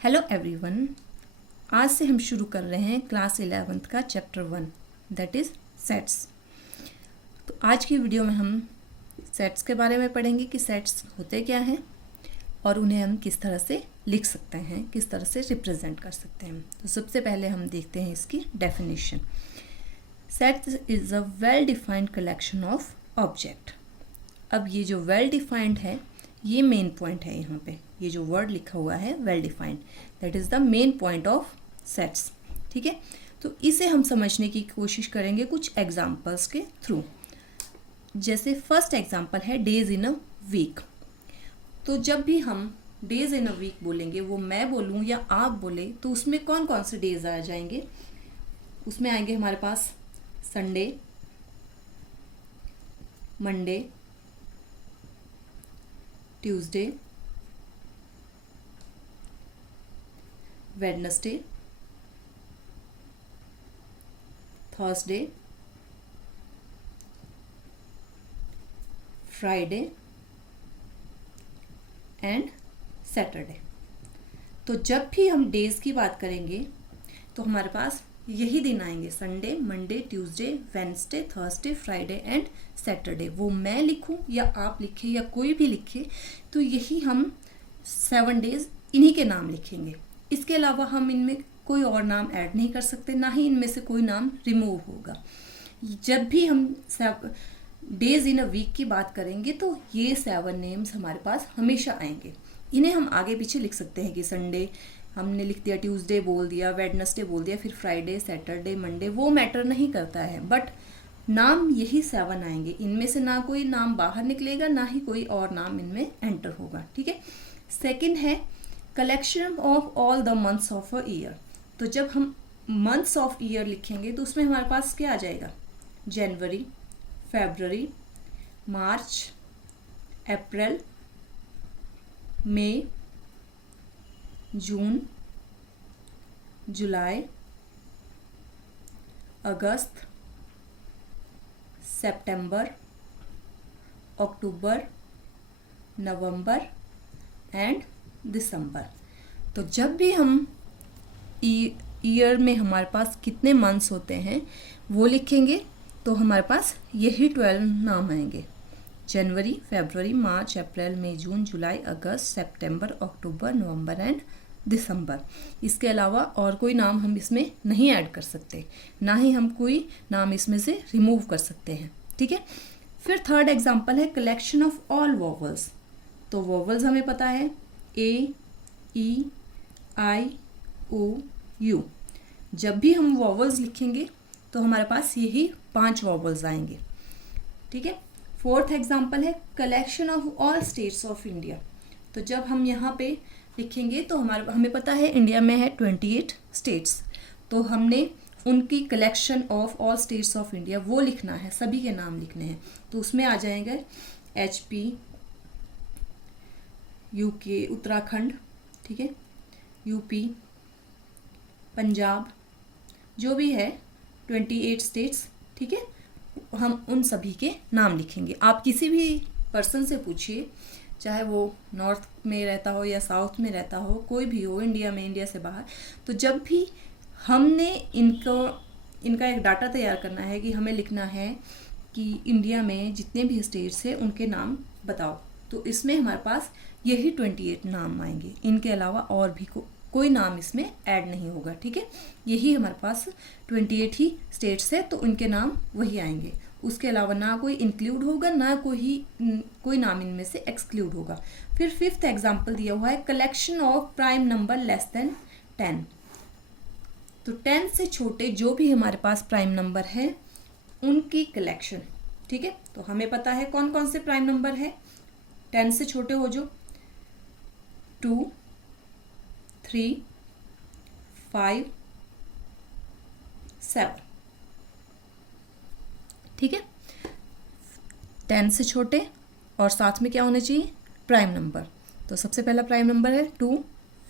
Hello everyone. आज से हम शुरू कर रहे हैं क्लास 11th का चैप्टर 1 दैट इज़ सेट्स। तो आज की वीडियो में हम सेट्स के बारे में पढ़ेंगे कि सेट्स होते क्या हैं और उन्हें हम किस तरह से लिख सकते हैं, किस तरह से रिप्रेजेंट कर सकते हैं। तो सबसे पहले हम देखते हैं इसकी definition. Sets is a well defined collection of object. अब ये जो वेल डिफाइंड है ये मेन पॉइंट है। यहाँ पे ये जो वर्ड लिखा हुआ है well defined, that is the main point of sets. ठीक है, तो इसे हम समझने की कोशिश करेंगे कुछ एग्जाम्पल्स के थ्रू। जैसे फर्स्ट एग्जाम्पल है डेज इन अ वीक। तो जब भी हम डेज इन अ वीक बोलेंगे, वो मैं बोलूँ या आप बोले, तो उसमें कौन कौन से डेज आ जाएंगे? उसमें आएंगे हमारे पास Sunday, Monday, Tuesday, Wednesday, Thursday, Friday and Saturday. तो जब भी हम डेज की बात करेंगे तो हमारे पास यही दिन आएंगे, Sunday, Monday, Tuesday, Wednesday, Thursday, Friday and Saturday. वो मैं लिखूं या आप लिखें या कोई भी लिखे, तो यही हम 7 डेज इन्हीं के नाम लिखेंगे। इसके अलावा हम इनमें कोई और नाम ऐड नहीं कर सकते, ना ही इनमें से कोई नाम रिमूव होगा। जब भी हम डेज इन अ वीक की बात करेंगे तो ये 7 नेम्स हमारे पास हमेशा आएंगे। इन्हें हम आगे पीछे लिख सकते हैं कि संडे हमने लिख दिया, ट्यूसडे बोल दिया, वेडनेसडे बोल दिया, फिर फ्राइडे, सैटरडे, मंडे, वो मैटर नहीं करता है। बट नाम यही 7 आएंगे। इनमें से ना कोई नाम बाहर निकलेगा, ना ही कोई और नाम इनमें एंटर होगा। ठीक है। सेकंड है collection of all the months of a year. तो जब हम मंथ्स ऑफ ईयर लिखेंगे तो उसमें हमारे पास क्या आ जाएगा? जनवरी, फरवरी, मार्च, अप्रैल, मई, जून, जुलाई, अगस्त, सितंबर, अक्टूबर, नवंबर एंड दिसंबर। तो जब भी हम ईयर में हमारे पास कितने मंथ्स होते हैं वो लिखेंगे तो हमारे पास यही 12 नाम आएंगे। जनवरी, फरवरी, मार्च, अप्रैल, मई, जून, जुलाई, अगस्त, सितंबर, अक्टूबर, नवंबर एंड दिसंबर। इसके अलावा और कोई नाम हम इसमें नहीं ऐड कर सकते, ना ही हम कोई नाम इसमें से रिमूव कर सकते हैं। ठीक है। फिर थर्ड एग्जांपल है कलेक्शन ऑफ ऑल वोवल्स। तो वोवल्स हमें पता है ए, ई, आई, ओ, यू। जब भी हम वोवल्स लिखेंगे तो हमारे पास यही 5 वोवल्स आएंगे। ठीक है। फोर्थ एग्जांपल है collection of all states of India. तो जब हम यहाँ पे लिखेंगे तो हमें पता है इंडिया में है 28 स्टेट्स। तो हमने उनकी collection of all states of India वो लिखना है, सभी के नाम लिखने हैं। तो उसमें आ जाएंगे HP, UK, उत्तराखंड, ठीक है, UP, पंजाब, जो भी है 28 स्टेट्स। ठीक है, हम उन सभी के नाम लिखेंगे। आप किसी भी पर्सन से पूछिए, चाहे वो नॉर्थ में रहता हो या साउथ में रहता हो, कोई भी हो इंडिया में, इंडिया से बाहर, तो जब भी हमने इनका एक डाटा तैयार करना है कि हमें लिखना है कि इंडिया में जितने भी स्टेट्स हैं उनके नाम बताओ, तो इसमें हमारे पास यही 28 नाम आएंगे। इनके अलावा और भी कोई नाम इसमें ऐड नहीं होगा। ठीक है, यही हमारे पास 28 ही स्टेट्स है तो उनके नाम वही आएंगे। उसके अलावा ना कोई इंक्लूड होगा, ना कोई नाम इनमें से एक्सक्लूड होगा। फिर फिफ्थ एग्जांपल दिया हुआ है collection of prime number less than 10। तो 10 से छोटे जो भी हमारे पास प्राइम नंबर है उनकी कलेक्शन। ठीक है, तो हमें पता है कौन कौन से प्राइम नंबर है 10 से छोटे हो जो 2, 3, 5, 7। ठीक है, 10 से छोटे और साथ में क्या होने चाहिए? Prime number. तो सबसे पहला प्राइम नंबर है 2,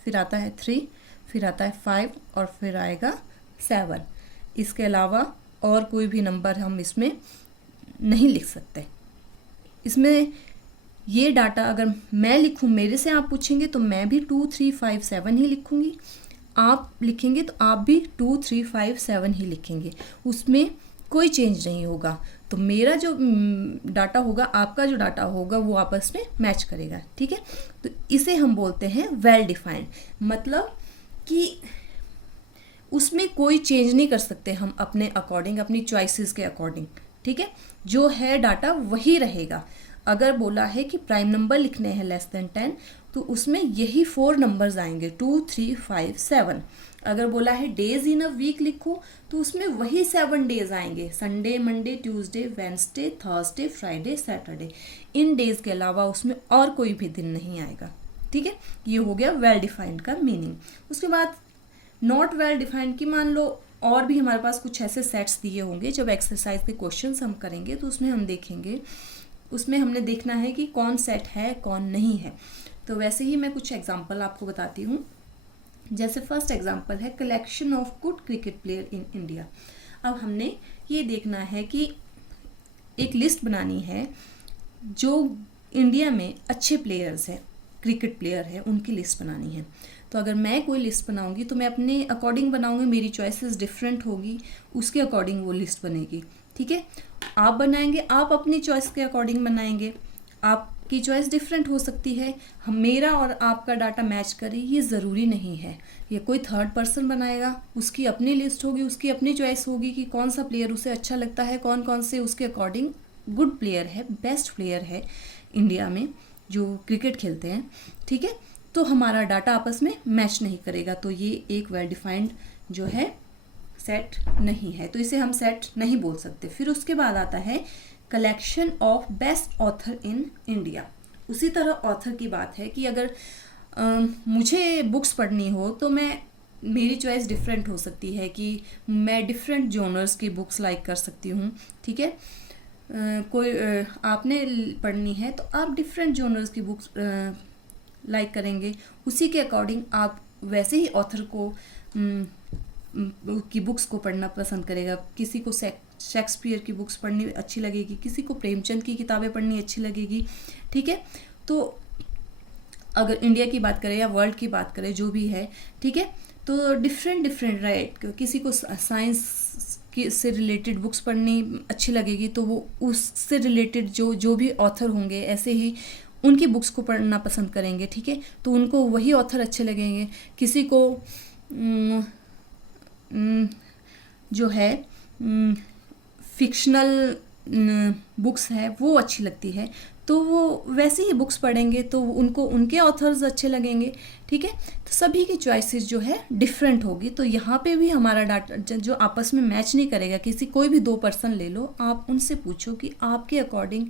फिर आता है 3, फिर आता है 5 और फिर आएगा 7। इसके अलावा और कोई भी नंबर हम इसमें नहीं लिख सकते। इसमें ये डाटा अगर मैं लिखूँ, मेरे से आप पूछेंगे तो मैं भी 2 3 5 7 ही लिखूँगी, आप लिखेंगे तो आप भी 2 3 5 7 ही लिखेंगे, उसमें कोई चेंज नहीं होगा। तो मेरा जो डाटा होगा, आपका जो डाटा होगा, वो आपस में मैच करेगा। ठीक है, तो इसे हम बोलते हैं वेल डिफाइंड, मतलब कि उसमें कोई चेंज नहीं कर सकते हम अपने अकॉर्डिंग, अपनी चॉइसेस के अकॉर्डिंग। ठीक है, जो है डाटा वही रहेगा। अगर बोला है कि प्राइम नंबर लिखने हैं लेस देन 10, तो उसमें यही 4 नंबर्स आएंगे, 2 3 5 7। अगर बोला है डेज इन अ वीक लिखो, तो उसमें वही 7 डेज आएंगे, Sunday, Monday, Tuesday, Wednesday, Thursday, Friday, Saturday. इन डेज के अलावा उसमें और कोई भी दिन नहीं आएगा। ठीक है, ये हो गया वेल डिफाइंड का मीनिंग। उसके बाद नॉट वेल डिफाइंड की, मान लो और भी हमारे पास कुछ ऐसे सेट्स दिए होंगे, जब एक्सरसाइज के क्वेश्चंस हम करेंगे तो उसमें हम देखेंगे, उसमें हमने देखना है कि कौन सेट है कौन नहीं है। तो वैसे ही मैं कुछ एग्जांपल आपको बताती हूँ। जैसे फर्स्ट एग्जांपल है collection of good cricket player in India. अब हमने ये देखना है कि एक लिस्ट बनानी है जो इंडिया में अच्छे प्लेयर्स हैं, क्रिकेट प्लेयर है, उनकी लिस्ट बनानी है। तो अगर मैं कोई लिस्ट बनाऊंगी तो मैं अपने अकॉर्डिंग बनाऊंगी, मेरी चॉइसेस डिफरेंट होगी, उसके अकॉर्डिंग वो लिस्ट बनेगी। ठीक है, आप बनाएंगे, आप अपनी चॉइस के अकॉर्डिंग बनाएंगे, आपकी चॉइस डिफरेंट हो सकती है। हम, मेरा और आपका डाटा मैच करे ये ज़रूरी नहीं है। ये कोई थर्ड पर्सन बनाएगा, उसकी अपनी लिस्ट होगी, उसकी अपनी चॉइस होगी कि कौन सा प्लेयर उसे अच्छा लगता है, कौन कौन से उसके अकॉर्डिंग गुड प्लेयर है, बेस्ट प्लेयर है इंडिया में जो क्रिकेट खेलते हैं। ठीक है, तो हमारा डाटा आपस में मैच नहीं करेगा, तो ये एक वेल डिफाइंड जो है सेट नहीं है, तो इसे हम सेट नहीं बोल सकते। फिर उसके बाद आता है collection of best author in India. उसी तरह ऑथर की बात है कि अगर मुझे बुक्स पढ़नी हो तो मेरी चॉइस डिफरेंट हो सकती है कि मैं डिफरेंट जॉनर्स की बुक्स लाइक कर सकती हूँ। ठीक है, कोई आपने पढ़नी है तो आप डिफरेंट जॉनर्स की बुक्स लाइक करेंगे, उसी के अकॉर्डिंग आप वैसे ही ऑथर को की बुक्स को पढ़ना पसंद करेगा। किसी को शेक्सपियर की बुक्स पढ़नी अच्छी लगेगी, किसी को प्रेमचंद की किताबें पढ़नी अच्छी लगेगी। ठीक है, तो अगर इंडिया की बात करें या वर्ल्ड की बात करें, जो भी है, ठीक है, तो डिफरेंट राइट, किसी को साइंस से रिलेटेड बुक्स पढ़नी अच्छी लगेगी तो वो उससे रिलेटेड जो भी ऑथर होंगे ऐसे ही उनकी बुक्स को पढ़ना पसंद करेंगे। ठीक है, तो उनको वही ऑथर अच्छे लगेंगे। किसी को जो है फिक्शनल बुक्स है वो अच्छी लगती है, तो वो वैसे ही बुक्स पढ़ेंगे तो उनको उनके ऑथर्स अच्छे लगेंगे। ठीक है, तो सभी की चॉइसेस जो है डिफरेंट होगी। तो यहाँ पे भी हमारा डाटा जो आपस में मैच नहीं करेगा, कोई भी 2 पर्सन ले लो, आप उनसे पूछो कि आपके अकॉर्डिंग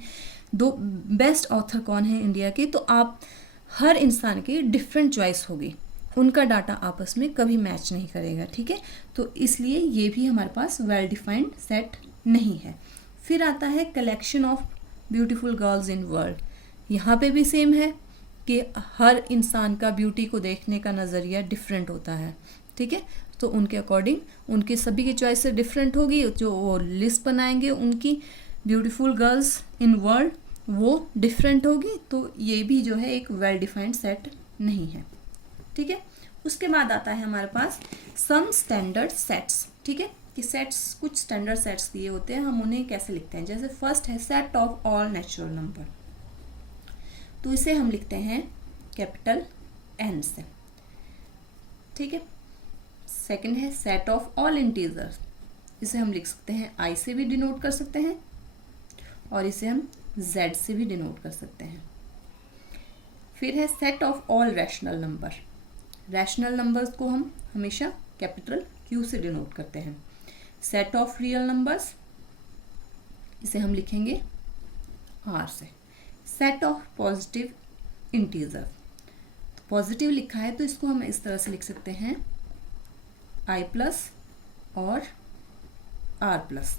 2 बेस्ट ऑथर कौन है इंडिया के, तो आप हर इंसान की डिफरेंट चॉइस होगी, उनका डाटा आपस में कभी मैच नहीं करेगा। ठीक है, तो इसलिए ये भी हमारे पास वेल डिफाइंड सेट नहीं है। फिर आता है collection of beautiful girls in world. यहाँ पे भी सेम है कि हर इंसान का ब्यूटी को देखने का नज़रिया डिफरेंट होता है। ठीक है, तो उनके अकॉर्डिंग उनके सभी की चॉइस से डिफरेंट होगी, जो वो लिस्ट बनाएंगे उनकी ब्यूटीफुल गर्ल्स इन वर्ल्ड वो डिफरेंट होगी। तो ये भी जो है एक वेल डिफाइंड सेट नहीं है। ठीक है, उसके बाद आता है हमारे पास सम स्टैंडर्ड सेट्स। ठीक है, कि सेट्स, कुछ स्टैंडर्ड सेट्स दिए होते हैं, हम उन्हें कैसे लिखते हैं। जैसे फर्स्ट है set of all natural number, तो इसे हम लिखते हैं कैपिटल एन से। ठीक है, सेकंड है सेट ऑफ ऑल इंटीजर्स, इसे हम लिख सकते हैं आई से भी डिनोट कर सकते हैं और इसे हम जेड से भी डिनोट कर सकते हैं। फिर है set of all rational number, rational numbers को हम हमेशा कैपिटल क्यू से डिनोट करते हैं। सेट ऑफ रियल नंबर्स, इसे हम लिखेंगे आर से। Set of positive integer, positive लिखा है तो इसको हम इस तरह से लिख सकते हैं आई प्लस और आर प्लस।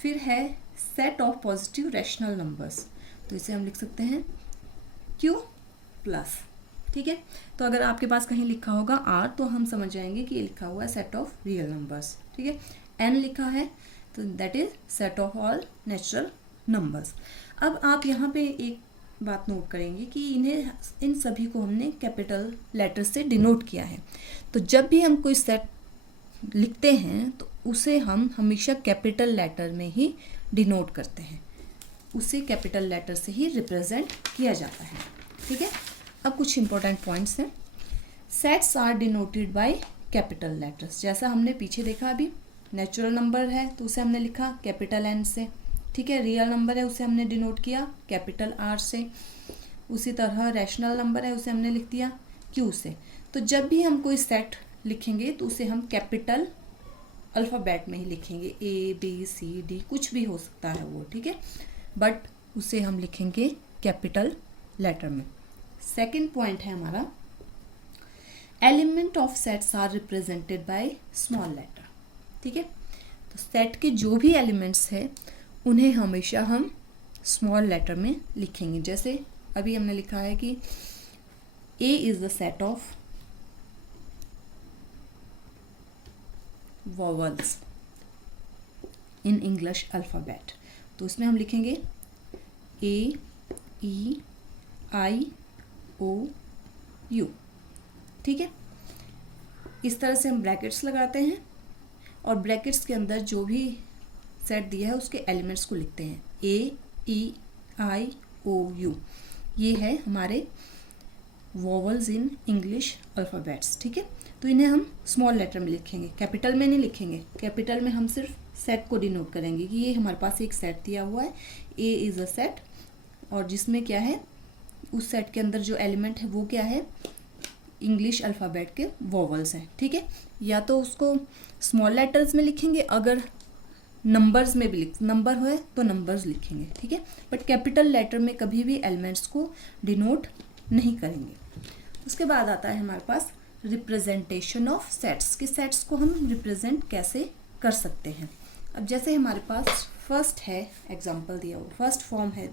फिर है set of positive rational numbers, तो इसे हम लिख सकते हैं क्यू प्लस। ठीक है, तो अगर आपके पास कहीं लिखा होगा आर तो हम समझ जाएंगे कि ये लिखा हुआ है सेट ऑफ रियल नंबर्स। ठीक है, एन लिखा है तो that is set of all natural numbers. अब आप यहाँ पे एक बात नोट करेंगे कि इन सभी को हमने कैपिटल लेटर से डिनोट किया है। तो जब भी हम कोई सेट लिखते हैं तो उसे हम हमेशा कैपिटल लेटर में ही डिनोट करते हैं, उसे कैपिटल लेटर से ही रिप्रेजेंट किया जाता है। ठीक है, अब कुछ इंपॉर्टेंट पॉइंट्स हैं। Sets are denoted by capital letters. जैसा हमने पीछे देखा, अभी नेचुरल नंबर है तो उसे हमने लिखा कैपिटल एन से। ठीक है, रियल नंबर है उसे हमने डिनोट किया कैपिटल आर से। उसी तरह रैशनल नंबर है उसे हमने लिख दिया क्यू से। तो जब भी हम कोई सेट लिखेंगे तो उसे हम कैपिटल अल्फ़ाबेट में ही लिखेंगे, ए बी सी डी कुछ भी हो सकता है वो। ठीक है, बट उसे हम लिखेंगे कैपिटल लेटर में। सेकंड पॉइंट है हमारा, element of sets are represented by small letter. ठीक है, तो सेट के जो भी एलिमेंट्स है उन्हें हमेशा हम स्मॉल लेटर में लिखेंगे। जैसे अभी हमने लिखा है कि A is the set of vowels in English alphabet, तो इसमें हम लिखेंगे ए ई आई ओ यू। ठीक है, इस तरह से हम ब्रैकेट्स लगाते हैं और ब्रैकेट्स के अंदर जो भी सेट दिया है उसके एलिमेंट्स को लिखते हैं, ए ई आई ओ यू। ये है हमारे वॉवल्स इन इंग्लिश अल्फ़ाबेट्स। ठीक है, तो इन्हें हम स्मॉल लेटर में लिखेंगे, कैपिटल में नहीं लिखेंगे। कैपिटल में हम सिर्फ सेट को डिनोट करेंगे कि ये हमारे पास एक सेट दिया हुआ है, ए इज़ अ सेट, और जिसमें क्या है, उस सेट के अंदर जो एलिमेंट है वो क्या है, इंग्लिश अल्फ़ाबेट के वॉवल्स हैं। ठीक है, या तो उसको स्मॉल लेटर्स में लिखेंगे, अगर नंबर्स में भी नंबर है तो नंबर्स लिखेंगे। ठीक है, बट कैपिटल लेटर में कभी भी एलिमेंट्स को डिनोट नहीं करेंगे। उसके बाद आता है हमारे पास रिप्रेजेंटेशन ऑफ सेट्स, कि सेट्स को हम रिप्रेजेंट कैसे कर सकते हैं। अब जैसे हमारे पास फर्स्ट है, एग्जांपल दिया हुआ, फर्स्ट फॉर्म है,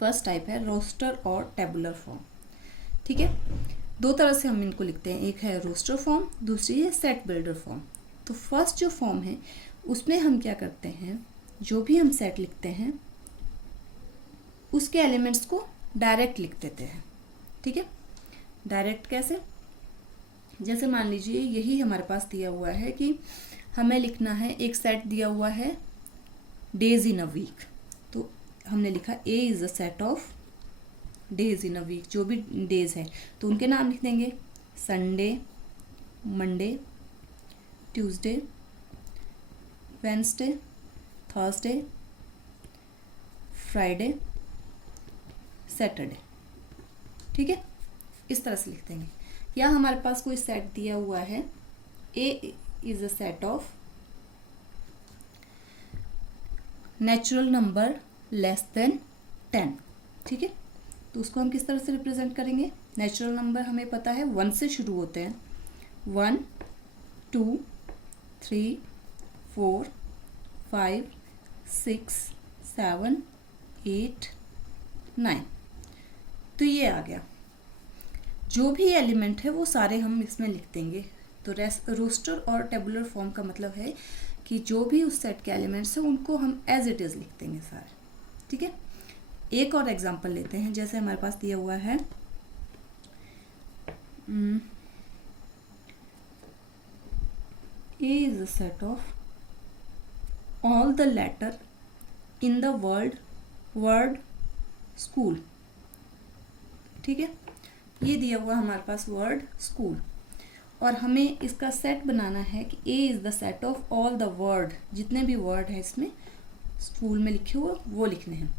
फर्स्ट टाइप है रोस्टर और टेबुलर फॉर्म। ठीक है, दो तरह से हम इनको लिखते हैं, एक है रोस्टर फॉर्म, दूसरी है सेट बिल्डर फॉर्म। तो फर्स्ट जो फॉर्म है उसमें हम क्या करते हैं, जो भी हम सेट लिखते हैं उसके एलिमेंट्स को डायरेक्ट लिख देते हैं। ठीक है, डायरेक्ट कैसे, जैसे मान लीजिए यही हमारे पास दिया हुआ है कि हमें लिखना है, एक सेट दिया हुआ है डेज इन अ वीक, तो हमने लिखा A is a set of days in a week, जो भी डेज है तो उनके नाम लिख देंगे, Sunday, Monday, Tuesday, Wednesday, Thursday, Friday, Saturday. ठीक है, इस तरह से लिख देंगे। या हमारे पास कोई सेट दिया हुआ है, A is a set of natural number less than 10। ठीक है, तो उसको हम किस तरह से रिप्रेजेंट करेंगे, नेचुरल नंबर हमें पता है 1 से शुरू होते हैं, 1 2 3 4 5 6 7 8 9। तो ये आ गया, जो भी एलिमेंट है वो सारे हम इसमें लिख देंगे। तो रोस्टर और टेबुलर फॉर्म का मतलब है कि जो भी उस सेट के एलिमेंट्स हैं उनको हम एज इट इज़ लिख देंगे सारे। ठीक है, एक और एग्जांपल लेते हैं, जैसे हमारे पास दिया हुआ है A is a set of all the letter in the word school। ठीक है, ये दिया हुआ हमारे पास वर्ड स्कूल, और हमें इसका सेट बनाना है कि A is the set of all the word, जितने भी वर्ड है इसमें स्कूल में लिखे हुए वो लिखने हैं।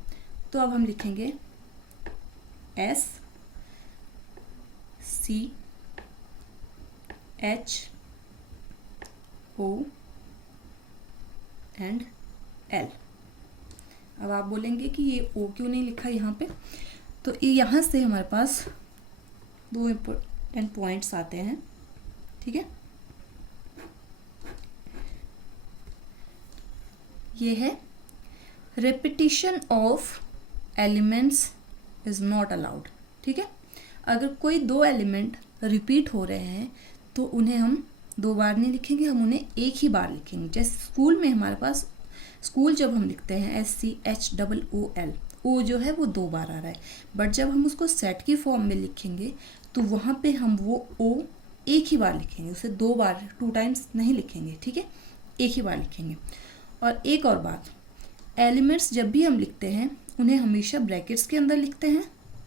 तो अब हम लिखेंगे S C H O and L। अब आप बोलेंगे कि ये O क्यों नहीं लिखा यहाँ पे, तो यहाँ से हमारे पास दो इम्पोर्टेंट पॉइंट्स आते हैं। ठीक है, ये है repetition of elements is not allowed. ठीक है, अगर कोई दो एलिमेंट रिपीट हो रहे हैं तो उन्हें हम दो बार नहीं लिखेंगे, हम उन्हें एक ही बार लिखेंगे। जैसे स्कूल में हमारे पास, स्कूल जब हम लिखते हैं SCHOOL, ओ जो है वो 2 बार आ रहा है, बट जब हम उसको सेट की फॉर्म में लिखेंगे तो वहाँ पे हम वो ओ एक ही बार लिखेंगे, उसे 2 बार 2 टाइम्स नहीं लिखेंगे, ठीक है, एक ही बार लिखेंगे। और एक और बात, एलिमेंट्स जब भी हम लिखते हैं उन्हें हमेशा ब्रैकेट्स के अंदर लिखते हैं,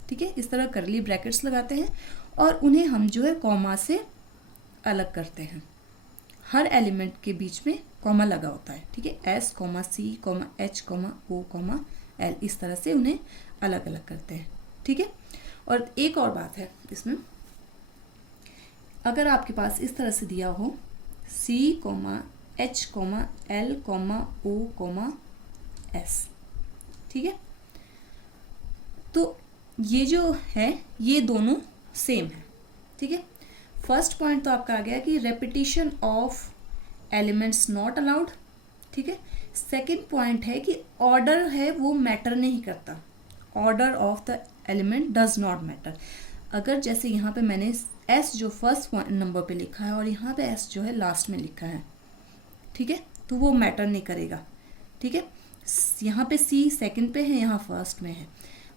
ठीक है, इस तरह करली ब्रैकेट्स लगाते हैं और उन्हें हम जो है कॉमा से अलग करते हैं। हर एलिमेंट के बीच में कॉमा लगा होता है, ठीक है, एस कॉमा सी comma H comma O comma L, इस तरह से उन्हें अलग अलग करते हैं, ठीक है। और एक और बात है इसमें, अगर आपके पास इस तरह से दिया हो C comma H comma L comma O comma S, ठीक है, तो ये जो है ये दोनों सेम है, ठीक है। फर्स्ट पॉइंट तो आपका आ गया कि repetition of elements not allowed, ठीक है। सेकंड पॉइंट है कि ऑर्डर है वो मैटर नहीं करता, order of the element does not matter. अगर जैसे यहाँ पे मैंने एस जो फर्स्ट नंबर पे लिखा है और यहाँ पे एस जो है लास्ट में लिखा है, ठीक है, तो वो मैटर नहीं करेगा, ठीक है। यहाँ पे सी सेकंड पे है, यहाँ फर्स्ट में है।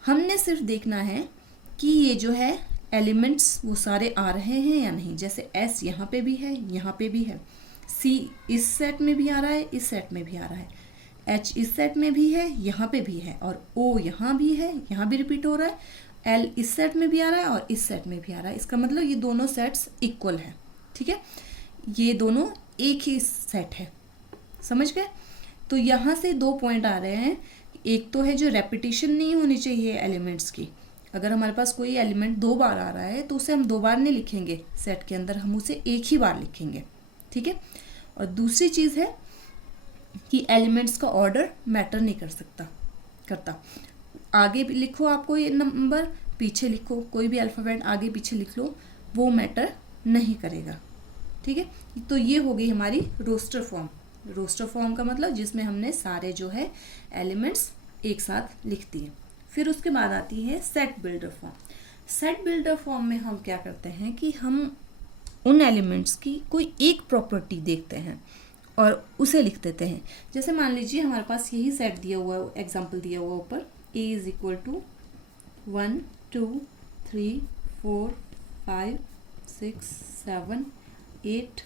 हमने सिर्फ देखना है कि ये जो है एलिमेंट्स वो सारे आ रहे हैं या नहीं, जैसे एस यहाँ पे भी है, यहाँ पे भी है, सी इस सेट में भी आ रहा है, इस सेट में भी आ रहा है, एच इस सेट में भी है, यहाँ पे भी है, और ओ यहाँ भी है, यहाँ भी रिपीट हो रहा है, एल इस सेट में भी आ रहा है और इस सेट में भी आ रहा है। इसका मतलब ये दोनों सेट्स इक्वल है, ठीक है, ये दोनों एक ही सेट है, समझ गए। तो यहाँ से 2 पॉइंट आ रहे हैं, एक तो है जो रेपिटेशन नहीं होनी चाहिए एलिमेंट्स की, अगर हमारे पास कोई एलिमेंट 2 बार आ रहा है तो उसे हम 2 बार नहीं लिखेंगे सेट के अंदर, हम उसे एक ही बार लिखेंगे, ठीक है। और दूसरी चीज़ है कि एलिमेंट्स का ऑर्डर मैटर नहीं करता। आगे भी लिखो आपको ये नंबर, पीछे लिखो कोई भी अल्फ़ाबेट आगे पीछे लिख लो, वो मैटर नहीं करेगा, ठीक है। तो ये हो गई हमारी रोस्टर फॉर्म। रोस्टर फॉर्म का मतलब जिसमें हमने सारे जो है एलिमेंट्स एक साथ लिख दिए। फिर उसके बाद आती है set builder form. Set builder form में हम क्या करते हैं कि हम उन एलिमेंट्स की कोई एक प्रॉपर्टी देखते हैं और उसे लिख देते हैं। जैसे मान लीजिए हमारे पास यही सेट दिया हुआ है, एग्जाम्पल दिया हुआ ऊपर, ए इज इक्वल टू 1 2 3 4 5 6 7 8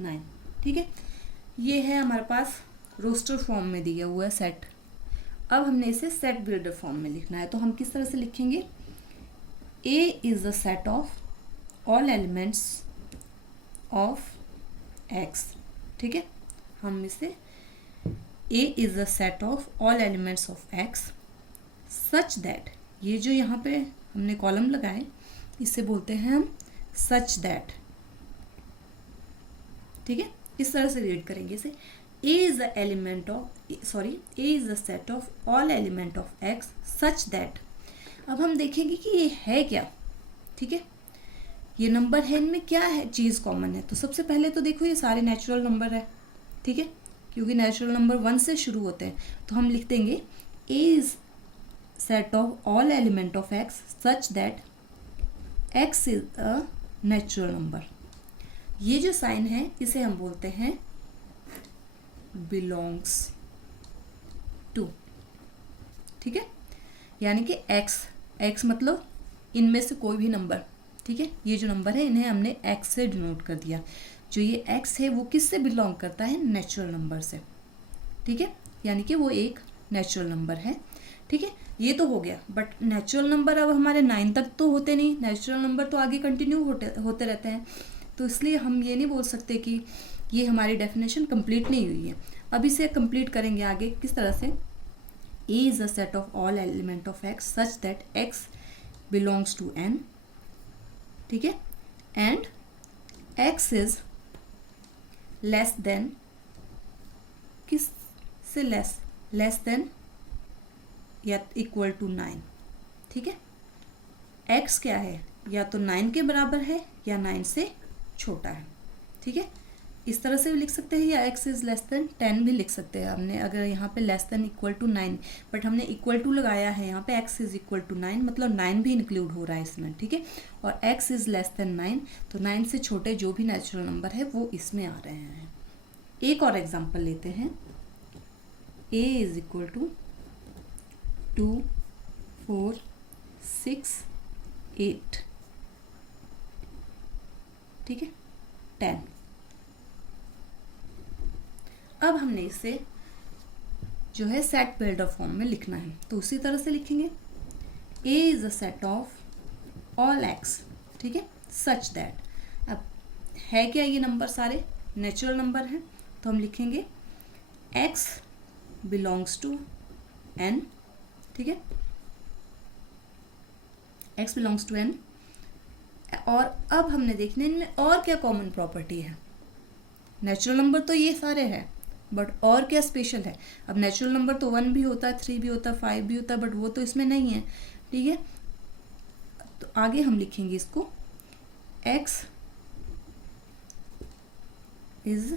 9, ठीक है, ये है हमारे पास रोस्टर फॉर्म में दिया हुआ है सेट। अब हमने इसे सेट बिल्डर फॉर्म में लिखना है, तो हम किस तरह से लिखेंगे, A is the set of all elements of X, ठीक है, हम इसे A is the set of all elements of X such that, ये जो यहाँ पे हमने कॉलम लगाए इसे बोलते हैं हम सच दैट, ठीक है, इस तरह से रीड करेंगे इसे, A is the element of A is the set of all element of X such that. अब हम देखेंगे कि ये है क्या, ठीक है, ये नंबर है, इनमें क्या है चीज़ कॉमन है। तो सबसे पहले तो देखो ये सारे नेचुरल नंबर है, ठीक है, क्योंकि नेचुरल नंबर 1 से शुरू होते हैं, तो हम लिख देंगे A is set of all element of X such that X is a natural number. ये जो साइन है इसे हम बोलते हैं बिलोंग्स टू, ठीक है, यानी कि एक्स मतलब इनमें से कोई भी नंबर, ठीक है, ये जो नंबर है इन्हें हमने एक्स से डिनोट कर दिया। जो ये एक्स है वो किससे बिलोंग करता है, नेचुरल नंबर से, ठीक है, यानी कि वो एक नेचुरल नंबर है, ठीक है। ये तो हो गया, बट नेचुरल नंबर अब हमारे 9 तक तो होते नहीं, नेचुरल नंबर तो आगे कंटिन्यू होते रहते हैं, तो इसलिए हम ये नहीं बोल सकते कि ये हमारी डेफिनेशन कंप्लीट नहीं हुई है। अब इसे कंप्लीट करेंगे आगे किस तरह से, A is a set of all element of X such that X belongs to N, ठीक है, and X is less than, किस से लेस देन या इक्वल टू 9, ठीक है, एक्स क्या है, या तो 9 के बराबर है या 9 से छोटा है, ठीक है, इस तरह से भी लिख सकते हैं, या एक्स इज लेस देन 10 भी लिख सकते हैं हमने, अगर यहाँ पे less than equal to 9, but हमने इक्वल टू लगाया है यहाँ पे, एक्स इज इक्वल टू 9 मतलब 9 भी इंक्लूड हो रहा है इसमें, ठीक है, और एक्स इज लेस देन 9 तो 9 से छोटे जो भी नेचुरल नंबर है वो इसमें आ रहे हैं। एक और एग्जाम्पल लेते हैं, ए इज इक्वल टू 2 4 6 8, ठीक है, 10। अब हमने इसे जो है सेट बिल्डर फॉर्म में लिखना है, तो उसी तरह से लिखेंगे A is a set of all x, ठीक है, सच दैट। अब है क्या ये नंबर सारे नेचुरल नंबर हैं, तो हम लिखेंगे x बिलोंग्स टू n, ठीक है, x बिलोंग्स टू n। और अब हमने देखना है इनमें और क्या कॉमन प्रॉपर्टी है। नेचुरल नंबर तो ये सारे हैं, बट और क्या स्पेशल है। अब नेचुरल नंबर तो 1 भी होता है, 3 भी होता है, 5 भी होता है, बट वो तो इसमें नहीं है, ठीक है। तो आगे हम लिखेंगे इसको x is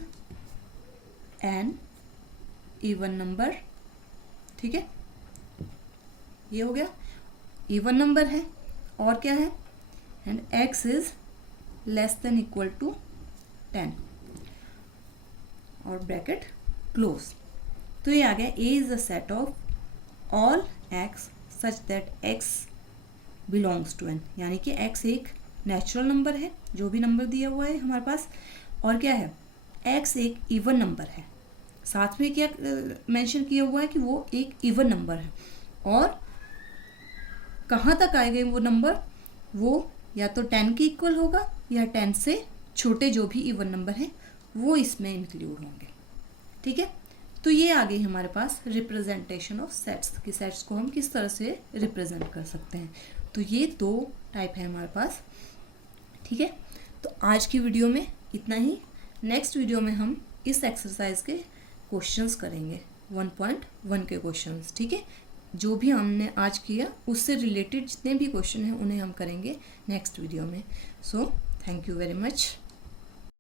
an even number, ठीक है, ये हो गया, इवन नंबर है। और क्या है, and x is less than equal to 10 और ब्रैकेट क्लोज। तो ये आ गया A is a set of all x such that x belongs to n, यानी कि x एक नेचुरल नंबर है, जो भी नंबर दिया हुआ है हमारे पास। और क्या है, x एक इवन नंबर है, साथ में क्या मेंशन किया हुआ है कि वो एक इवन नंबर है। और कहाँ तक आएगा वो नंबर, वो या तो 10 के इक्वल होगा या 10 से छोटे जो भी इवन नंबर हैं वो इसमें इंक्लूड होंगे, ठीक है। तो ये आ गई हमारे पास रिप्रेजेंटेशन ऑफ सेट्स, कि सेट्स को हम किस तरह से रिप्रेजेंट कर सकते हैं। तो ये 2 टाइप है हमारे पास, ठीक है। तो आज की वीडियो में इतना ही। नेक्स्ट वीडियो में हम इस एक्सरसाइज के क्वेश्चंस करेंगे, 1.1 के क्वेश्चंस, ठीक है। जो भी हमने आज किया उससे रिलेटेड जितने भी क्वेश्चन हैं उन्हें हम करेंगे नेक्स्ट वीडियो में। So thank you very much.